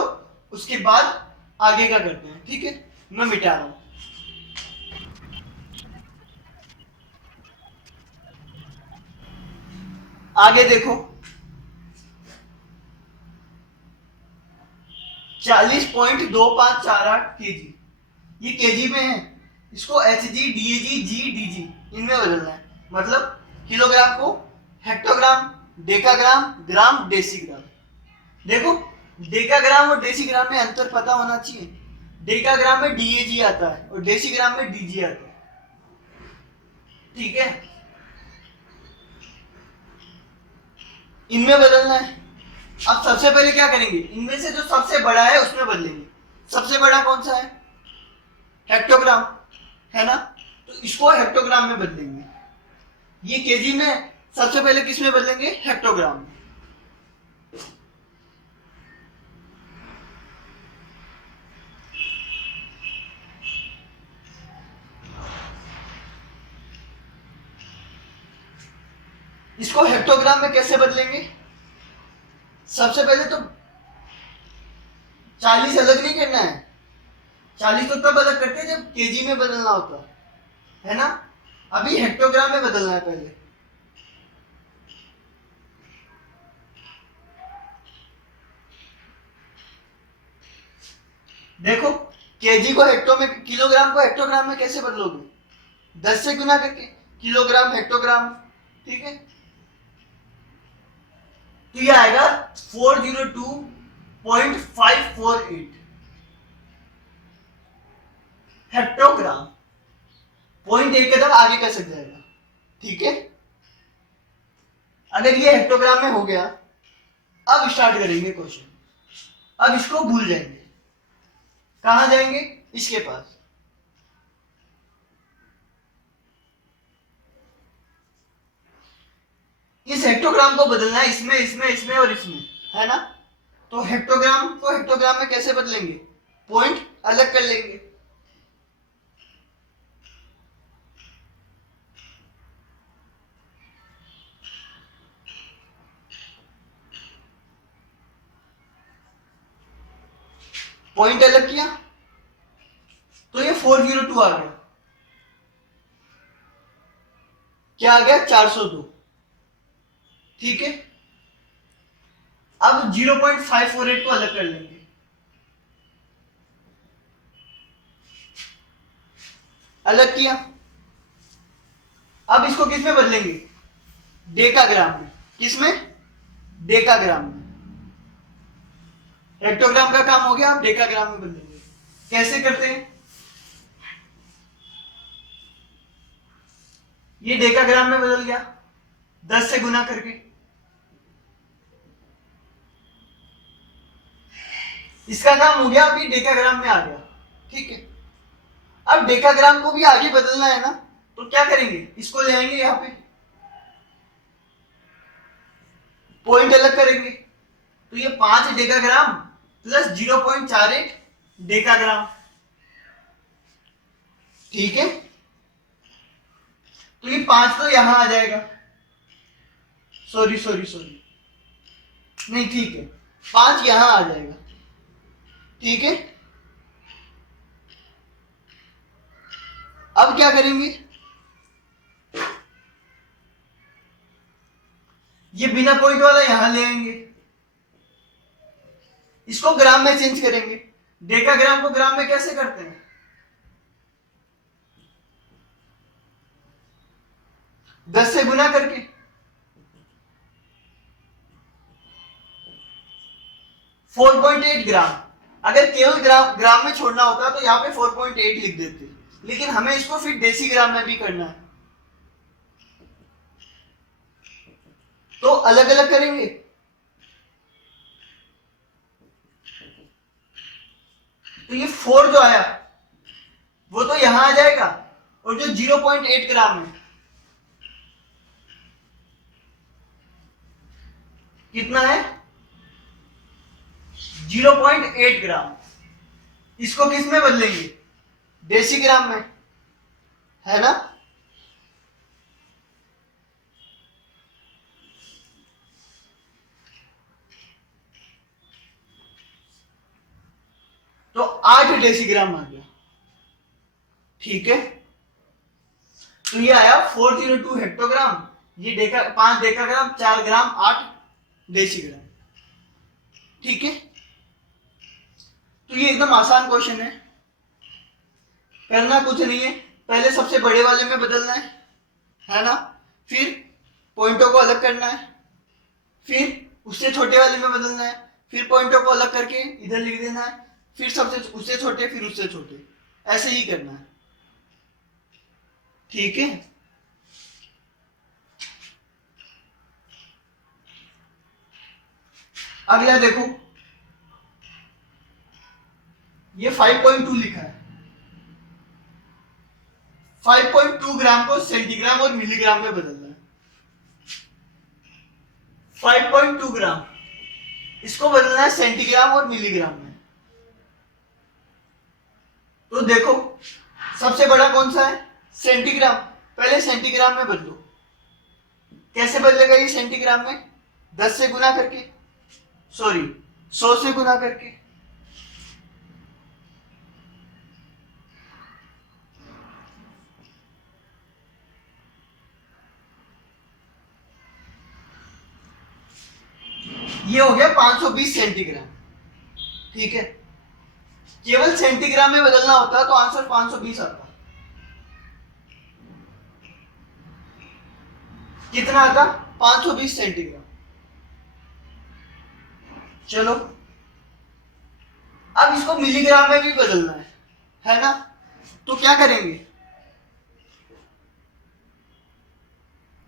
उसके बाद आगे का करते हैं, ठीक है। मैं मिटा रहा हूं। आगे देखो 40.2548 केजी, ये केजी में है। इसको एच जी, डी जी, जी, डी जी इनमें बदलना है। मतलब किलोग्राम को हेक्टोग्राम, डेकाग्राम, ग्राम, डेसीग्राम। देखो डेकाग्राम और डेसीग्राम में अंतर पता होना चाहिए। डेकाग्राम में डीएजी आता है और डेसीग्राम में डीजी आता है, ठीक है। इनमें बदलना है। अब सबसे पहले क्या करेंगे, इनमें से जो सबसे बड़ा है उसमें बदलेंगे। सबसे बड़ा कौन सा है, हेक्टोग्राम, है ना। तो इसको हेक्टोग्राम में बदलेंगे। ये केजी में सबसे पहले किस में बदलेंगे, हेक्टोग्राम में। इसको हेक्टोग्राम में कैसे बदलेंगे, सबसे पहले तो 40 अलग नहीं करना है। 40 तो तब अलग करते हैं जब केजी में बदलना होता है ना। अभी हेक्टोग्राम में बदलना है पहले। देखो केजी को हेक्टो में, किलोग्राम को हेक्टोग्राम में कैसे बदलोगे, 10 से गुना करके, किलोग्राम हेक्टोग्राम, ठीक है। तो ये आएगा 402.548 हेक्टोग्राम। पॉइंट एक कदम आगे कर सकता जाएगा, ठीक है। अगर ये हेक्टोग्राम में हो गया, अब स्टार्ट करेंगे क्वेश्चन। अब इसको भूल जाएंगे, कहां जाएंगे, इसके पास। इस हेक्टोग्राम को बदलना है इसमें, इसमें, इसमें और इसमें, है ना। तो हेक्टोग्राम को हेक्टोग्राम में कैसे बदलेंगे, पॉइंट अलग कर लेंगे। पॉइंट अलग किया तो ये 402 आ गया। क्या आ गया, 402, ठीक है। अब 0.548 को अलग कर लेंगे। अलग किया, अब इसको किस में बदलेंगे, डेकाग्राम में। किसमें, डेकाग्राम में। हेक्टोग्राम का काम हो गया, आप डेकाग्राम में बदलेंगे। कैसे करते हैं, ये डेकाग्राम में बदल गया 10 से गुना करके। इसका काम हो गया, अभी डेकाग्राम में आ गया, ठीक है। अब डेकाग्राम को भी आगे बदलना है ना, तो क्या करेंगे, इसको ले आएंगे यहां पे, पॉइंट अलग करेंगे। तो ये 5 डेकाग्राम प्लस 0.48 डेकाग्राम, ठीक है। तो ये 5 तो यहां आ जाएगा, सॉरी सॉरी सॉरी, नहीं ठीक है, 5 यहां आ जाएगा, ठीक है। अब क्या करेंगे, ये बिना पॉइंट वाला यहां ले आएंगे, इसको ग्राम में चेंज करेंगे। डेकाग्राम को ग्राम में कैसे करते हैं, 10 से गुना करके। 4.8 ग्राम। अगर केवल ग्राम में छोड़ना होता तो यहाँ पे 4.8 लिख देते, लेकिन हमें इसको फिर डेसीग्राम में भी करना है, तो अलग अलग करेंगे। तो ये 4 जो आया वो तो यहां आ जाएगा, और जो 0.8 ग्राम है, कितना है 0.8 ग्राम, इसको किस में बदलेंगे, डेसीग्राम में, है ना। तो 8 डेसीग्राम आ गया, ठीक है। तो ये आया 402 हेक्टोग्राम, ये 5 डेकाग्राम, 4 ग्राम, 8 डेसीग्राम, ठीक है। तो ये एकदम आसान क्वेश्चन है, करना कुछ नहीं है, पहले सबसे बड़े वाले में बदलना है ना, फिर पॉइंटों को अलग करना है, फिर उससे छोटे वाले में बदलना है, फिर पॉइंटों को अलग करके इधर लिख देना है, फिर सबसे उससे छोटे, फिर उससे छोटे, ऐसे ही करना है, ठीक है। अगला देखो, ये 5.2 लिखा है, 5.2 ग्राम को सेंटीग्राम और मिलीग्राम में बदलना है। 5.2 ग्राम, इसको बदलना है सेंटीग्राम और मिलीग्राम में। तो देखो सबसे बड़ा कौन सा है, सेंटीग्राम, पहले सेंटीग्राम में बदलो। कैसे बदलेगा ये सेंटीग्राम में, 10 से गुना करके, सॉरी 100 से गुना करके। ये हो गया 520 सेंटीग्राम, ठीक है। केवल सेंटीग्राम में बदलना होता तो आंसर 520 आता। कितना आता, 520 सेंटीग्राम। चलो अब इसको मिलीग्राम में भी बदलना है ना। तो क्या करेंगे,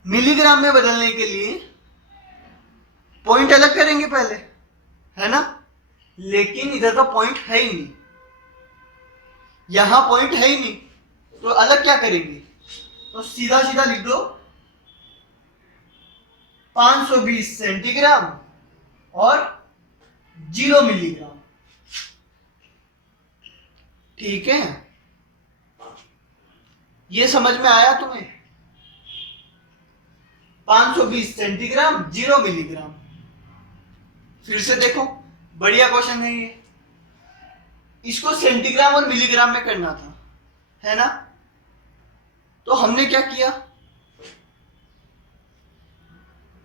मिलीग्राम में बदलने के लिए पॉइंट अलग करेंगे पहले, है ना, लेकिन इधर का पॉइंट है ही नहीं, यहां पॉइंट है ही नहीं, तो अलग क्या करेंगे, तो सीधा सीधा लिख दो 520 सेंटीग्राम और 0 मिलीग्राम, ठीक है। ये समझ में आया तुम्हें, 520 सेंटीग्राम 0 मिलीग्राम। फिर से देखो, बढ़िया क्वेश्चन है ये, इसको सेंटीग्राम और मिलीग्राम में करना था, है ना। तो हमने क्या किया,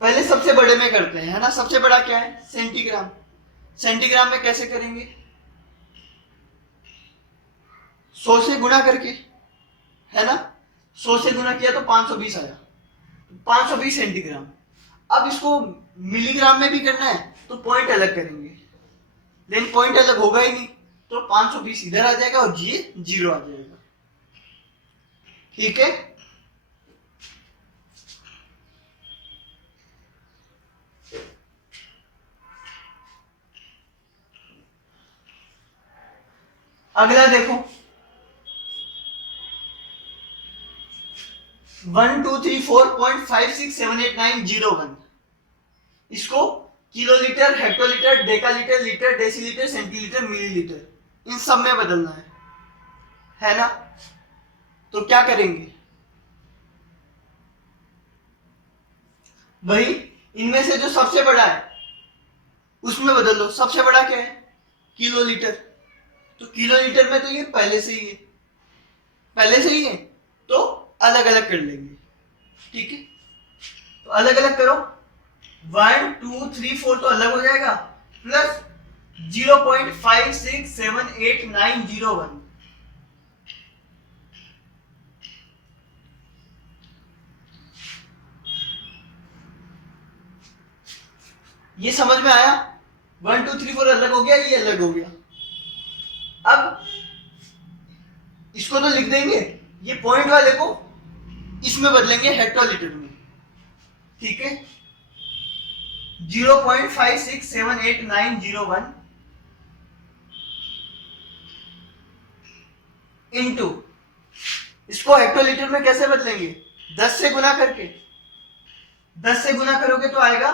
पहले सबसे बड़े में करते हैं, है ना। सबसे बड़ा क्या है, सेंटीग्राम। सेंटीग्राम में कैसे करेंगे, 100 से गुणा करके, है ना। 100 से गुणा किया तो 520 आया, 520 सेंटीग्राम। अब इसको मिलीग्राम में भी करना है तो पॉइंट अलग करेंगे, लेकिन पॉइंट अलग होगा ही नहीं, तो 520 इधर आ जाएगा और ये 0 आ जाएगा, ठीक है। अगला देखो, 12345678901, इसको kilolitre, hectolitre, decalitre, litre, decilitre, centilitre, millilitre, इन सब में बदलना है ना। तो क्या करेंगे भाई, इनमें से जो सबसे बड़ा है उसमें बदल दो। सबसे बड़ा क्या है, किलोलीटर, तो किलोलीटर में तो ये पहले से ही है, तो अलग अलग कर लेंगे, ठीक है। तो अलग अलग करो, 1 2 3 4 तो अलग हो जाएगा, प्लस 0.567891, ये समझ में आया? 1 2 3 4 अलग हो गया, ये अलग हो गया। अब इसको तो लिख देंगे, ये पॉइंट वाले को इसमें बदलेंगे हेक्टोलीटर में, ठीक है। 0.567891 इंटू, इसको हेक्टोलीटर में कैसे बदलेंगे? 10 से गुना करके, 10 से गुना करोगे तो आएगा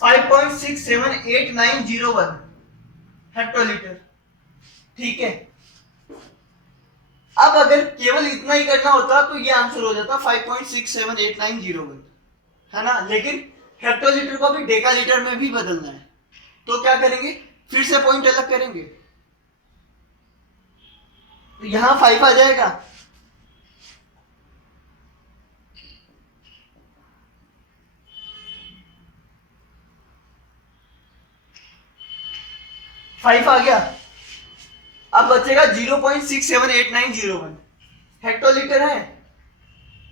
5.67891 हेक्टोलीटर, ठीक है। अब अगर केवल इतना ही करना होता तो ये आंसर हो जाता 5.67891, है ना। लेकिन हेक्टोलीटर को भी डेकालीटर में भी बदलना है, तो क्या करेंगे? फिर से पॉइंट अलग करेंगे, तो यहां 5 आ जाएगा, फाइव आ गया। अब बचेगा 0.67891 हेक्टोलीटर है,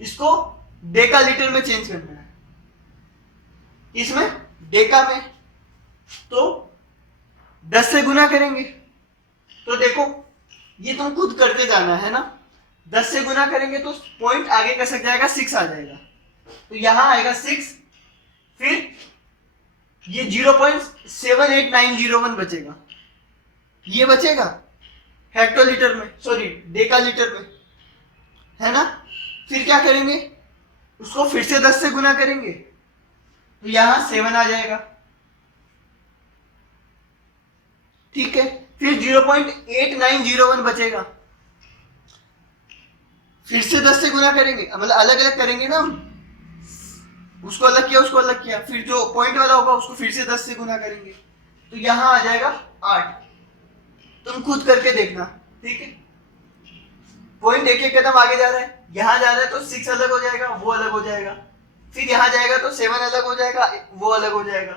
इसको डेकालीटर में चेंज करना है, इसमें डेका में, तो 10 से गुना करेंगे। तो देखो ये तुम खुद करते जाना है ना, 10 से गुना करेंगे तो पॉइंट आगे का सक जाएगा, 6 आ जाएगा, तो यहां आएगा 6, फिर ये 0.78901 बचेगा, ये बचेगा हेक्टोलीटर में, सॉरी डेकालीटर में, है ना। फिर क्या करेंगे? उसको फिर से 10 से गुना करेंगे, तो यहां 7 आ जाएगा, ठीक है। फिर 0.8901 बचेगा, फिर से 10 से गुना करेंगे, मतलब अलग अलग करेंगे ना हम, उसको अलग किया, उसको अलग किया, फिर जो पॉइंट वाला होगा उसको फिर से 10 से गुना करेंगे, तो यहां आ जाएगा 8। तुम खुद करके देखना, ठीक है। पॉइंट एक एक कदम आगे जा रहा है, यहां जा रहा है तो 6 अलग हो जाएगा, वो अलग हो जाएगा, फिर यहां जाएगा तो 7 अलग हो जाएगा, वो अलग हो जाएगा,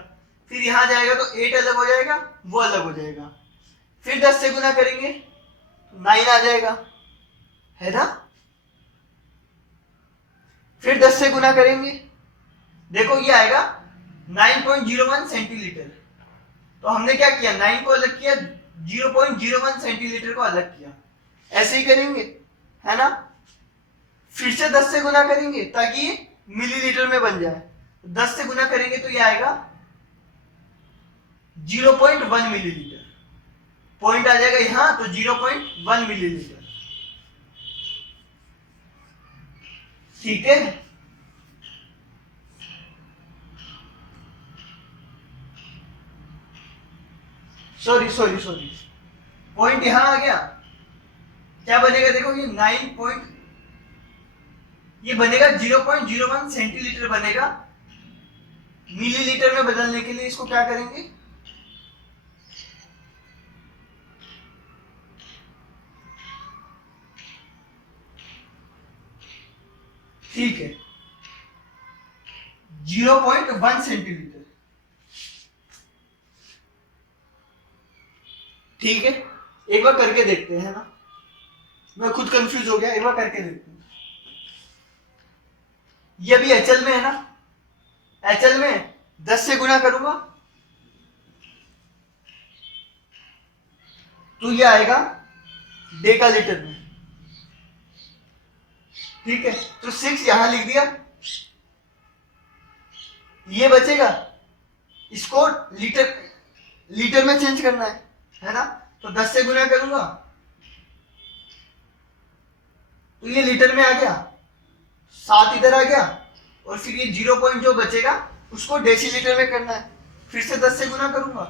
फिर यहां जाएगा तो 8 अलग हो जाएगा, वो अलग हो जाएगा, फिर 10 से गुना करेंगे 9 आ जाएगा, है ना। फिर 10 से गुना करेंगे, देखो ये आएगा 9.01 सेंटीलीटर। तो हमने क्या किया? 9 को अलग किया, 0.01 सेंटीलीटर को अलग किया, ऐसे ही करेंगे, है ना। फिर से 10 से गुना करेंगे ताकि ये मिलीलीटर में बन जाए, 10 से गुना करेंगे तो ये आएगा 0.1 मिलीलीटर, पॉइंट आ जाएगा यहां, तो 0.1 मिलीलीटर, ठीक है। सॉरी सॉरी सॉरी, पॉइंट यहां आ गया, क्या बनेगा? देखो ये 9 पॉइंट, ये बनेगा 0.01 सेंटीलीटर बनेगा। मिलीलीटर में बदलने के लिए इसको क्या करेंगे? ठीक है, 0.1 सेंटीलीटर, ठीक है। एक बार करके देखते हैं ना, मैं खुद कंफ्यूज हो गया, एक बार करके देखते हैं। ये अभी एचएल में है ना, एचएल में 10 से गुना करूंगा तो ये आएगा डेकालीटर में, ठीक है। तो 6 यहां लिख दिया, ये बचेगा, इसको लीटर में चेंज करना है ना। तो 10 से गुना करूंगा तो ये लीटर में आ गया, 7 इधर आ गया, और फिर ये 0 पॉइंट जो बचेगा उसको डेसीलीटर में करना है, फिर से 10 से गुना करूंगा,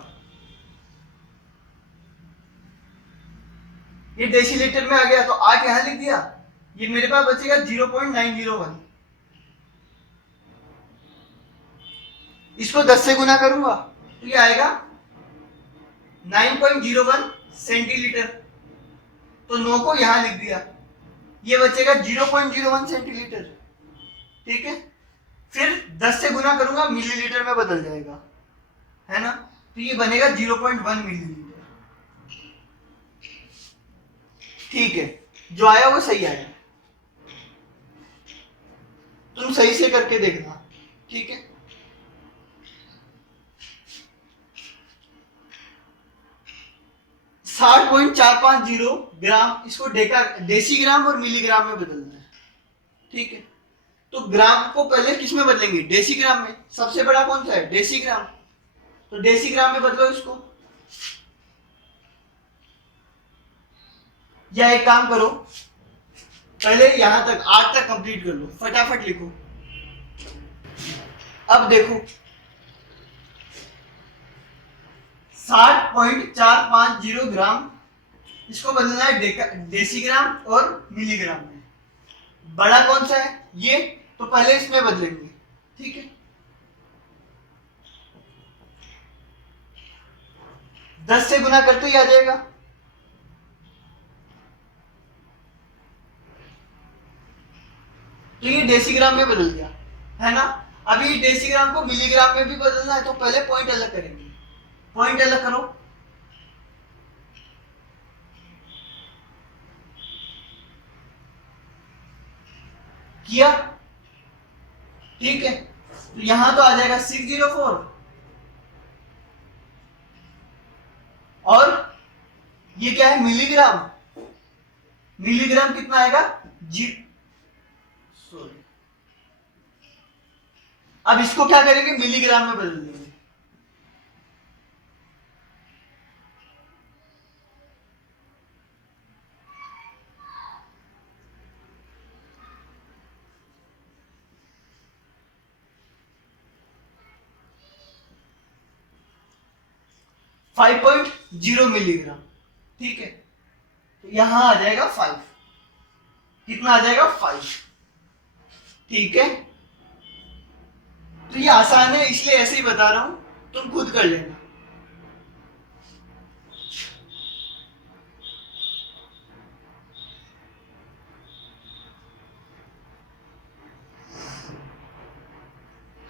ये डेसीलीटर में आ गया, तो 8 यहां लिख दिया, ये मेरे पास बचेगा 0.901, इसको 10 से गुना करूंगा तो ये आएगा 9.01 सेंटीलीटर, तो 9 को यहां लिख दिया, ये बचेगा 0.01 सेंटीलीटर, ठीक है। फिर 10 से गुना करूंगा, मिलीलीटर में बदल जाएगा, है ना। तो ये बनेगा 0.1 मिलीलीटर, ठीक है। जो आया वो सही आया, तुम सही से करके देखना, ठीक है। 60.450 ग्राम, इसको डेसीग्राम और मिलीग्राम में बदलना है। ठीक है, तो ग्राम को पहले किस में बदलेंगे? डेसीग्राम में। सबसे बड़ा कौन सा है? डेसीग्राम। तो डेसीग्राम में बदलो इसको। या एक काम करो, पहले यहां तक 8 तक कंप्लीट कर लो, फटाफट लिखो। अब देखो 60.450 ग्राम, इसको बदलना है डेसीग्राम और मिलीग्राम में। बड़ा कौन सा है? ये, तो पहले इसमें बदलेंगे। ठीक है, 10 से गुना करते ही आ जाएगा। तो ये डेसीग्राम में बदल गया, है ना। अभी डेसीग्राम को मिलीग्राम में भी बदलना है, तो पहले पॉइंट अलग करेंगे। पॉइंट अलग करो। किया? ठीक है, तो यहां तो आ जाएगा 604 और ये क्या है? मिलीग्राम। मिलीग्राम कितना आएगा? सॉरी, अब इसको क्या करेंगे? मिलीग्राम में बदल देंगे। Five 5.0 milligram. ठीक है, तो यहां आ जाएगा 5। कितना आ जाएगा? 5। ठीक है, तो ये आसान है, इसलिए ऐसे ही बता रहा हूं, तुम खुद कर लेना।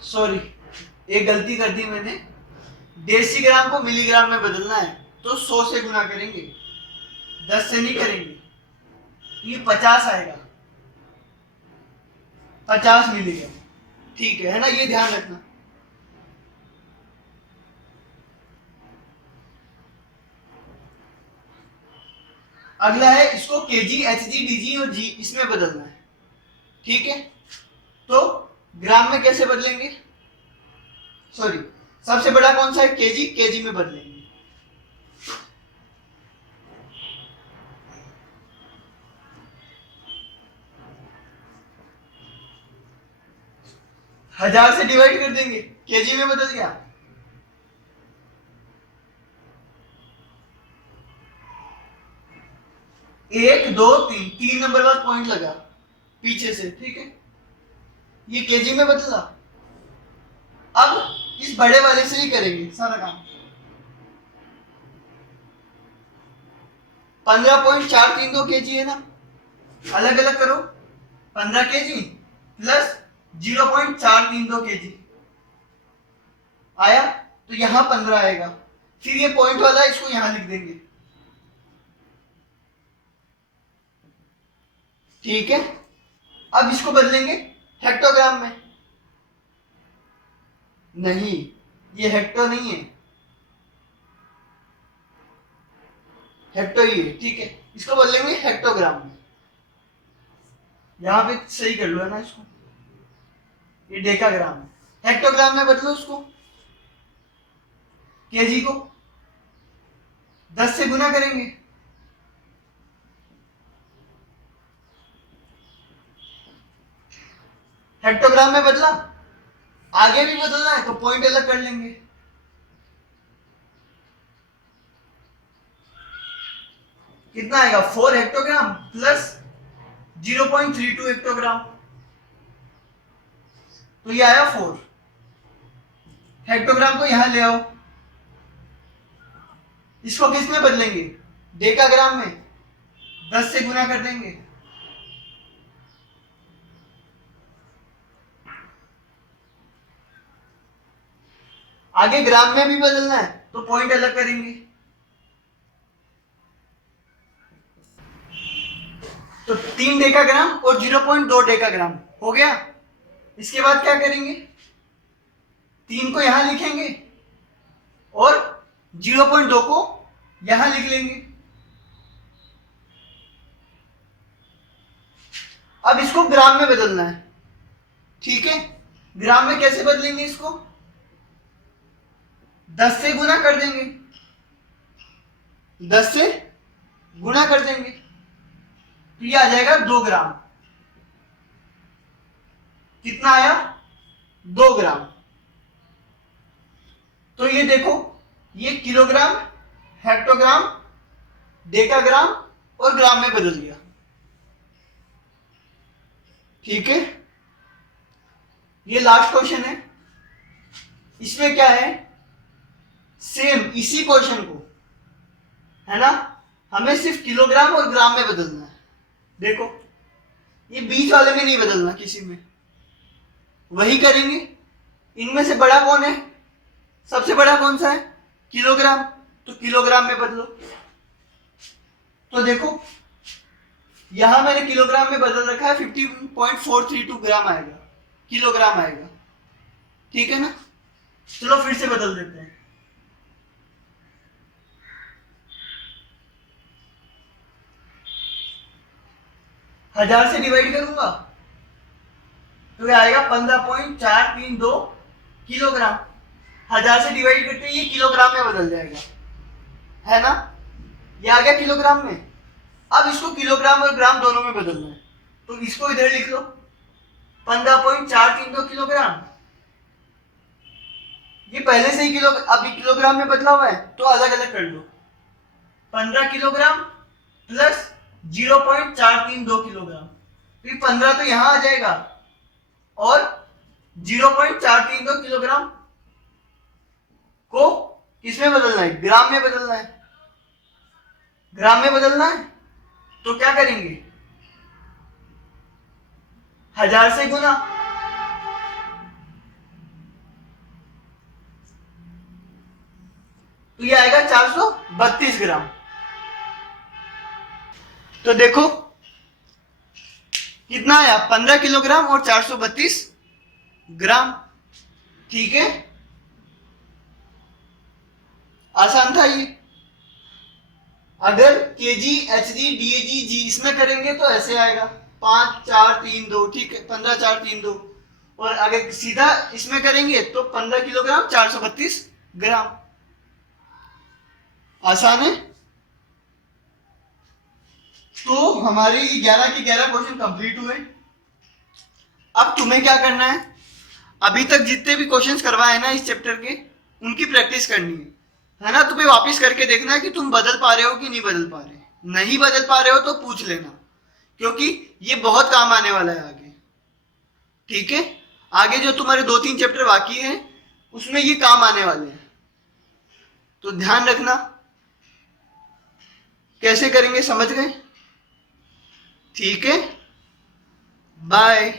सॉरी, एक गलती कर दी मैंने। डेसीग्राम को मिलीग्राम में बदलना है, तो 100 से गुना करेंगे, 10 से नहीं करेंगे। ये 50 आएगा, 50 मिलीग्राम। ठीक है ना, ये ध्यान रखना। अगला है, इसको केजी, एचजी, डीजी और जी इसमें बदलना है। ठीक है, तो ग्राम में कैसे बदलेंगे? सॉरी, सबसे बड़ा कौन सा है? केजी। केजी में बदलेंगे। हजार से डिवाइड कर देंगे, केजी में बदल गया। एक, दो, तीन, 3 नंबर बाद पॉइंट लगा पीछे से। ठीक है, ये केजी में बदला। अब इस बड़े वाले से ही करेंगे सारा काम। 15.432 केजी है ना, अलग अलग करो। 15 केजी प्लस 0.432 केजी आया, तो यहां 15 आएगा। फिर ये पॉइंट वाला, इसको यहां लिख देंगे। ठीक है, अब इसको बदलेंगे हेक्टोग्राम में। नहीं, ये हेक्टो नहीं है, हेक्टो ही है। ठीक है, इसको बदलेंगे हेक्टोग्राम में। यहां पे सही कर लो है ना इसको, ये डेकाग्राम है। हेक्टोग्राम में बदलो उसको, केजी को 10 से गुना करेंगे। हेक्टोग्राम में बदला, आगे भी बदलना है तो पॉइंट अलग कर लेंगे। कितना आएगा? 4 हेक्टोग्राम प्लस 0.32 हेक्टोग्राम, तो ये आया 4। हेक्टोग्राम को यहां ले आओ, इसको किस में बदलेंगे? डेकाग्राम में। 10 से गुना कर देंगे। आगे ग्राम में भी बदलना है तो पॉइंट अलग करेंगे। तो 3 डेकाग्राम और 0.2 डेकाग्राम हो गया। इसके बाद क्या करेंगे? 3 को यहां लिखेंगे और 0.2 को यहां लिख लेंगे। अब इसको ग्राम में बदलना है, ठीक है। ग्राम में कैसे बदलेंगे इसको, 10 से गुना कर देंगे, 10 से गुना कर देंगे तो ये आ जाएगा 2 ग्राम। कितना आया, 2 ग्राम। तो ये देखो, ये किलोग्राम, हेक्टोग्राम, डेकाग्राम और ग्राम में बदल गया, ठीक है। ये लास्ट क्वेश्चन है, इसमें क्या है, सेम इसी क्वेश्चन को, है ना, हमें सिर्फ किलोग्राम और ग्राम में बदलना है। देखो ये बीच वाले में नहीं बदलना, किसी में, वही करेंगे। इनमें से बड़ा कौन है, सबसे बड़ा कौन सा है, किलोग्राम, तो किलोग्राम में बदलो। तो देखो यहां मैंने किलोग्राम में बदल रखा है, 50.432 ग्राम आएगा, किलोग्राम आएगा, ठीक है ना। चलो फिर से बदल देते हैं। हजार से डिवाइड करूंगा तो क्या आएगा, 15.432 किलोग्राम। 1000 से डिवाइड करते ही ये किलोग्राम में बदल जाएगा, है ना, ये आ गया किलोग्राम में। अब इसको किलोग्राम और ग्राम दोनों में बदलना है, तो इसको इधर लिख लो, 15.432 किलोग्राम। ये पहले से ही अभी किलोग्राम में बदला हुआ है, तो अलग अलग कर लो। 15 किलोग्राम प्लस 0.432 किलोग्राम, तो 15 तो यहां आ जाएगा और 0.432 किलोग्राम को किसमें बदलना है, ग्राम में बदलना है। ग्राम में बदलना है तो क्या करेंगे, 1000 से गुना, तो ये आएगा 432 ग्राम। तो देखो कितना आया, 15 किलोग्राम और 432 ग्राम, ठीक है। आसान था ये। अगर केजी, एचजी, डीएजी, जी इसमें करेंगे तो ऐसे आएगा 5 4 3 2, ठीक है, 15 4 3 2। और अगर सीधा इसमें करेंगे तो 15 किलोग्राम 432 ग्राम। आसान है। तो हमारे 11 के 11 क्वेश्चन कंप्लीट हुए। अब तुम्हें क्या करना है, अभी तक जितने भी क्वेश्चंस करवाए ना इस चैप्टर के, उनकी प्रैक्टिस करनी है ना। तुम्हें वापस करके देखना है कि तुम बदल पा रहे हो कि नहीं बदल पा रहे। नहीं बदल पा रहे हो तो पूछ लेना, क्योंकि ये बहुत काम आने वाला है आगे, ठीक है। आगे जो तुम्हारे 2-3 चैप्टर बाकी हैं उसमें ये काम आने वाले हैं, तो ध्यान रखना। कैसे करेंगे समझ गए, ठीक है। बाय।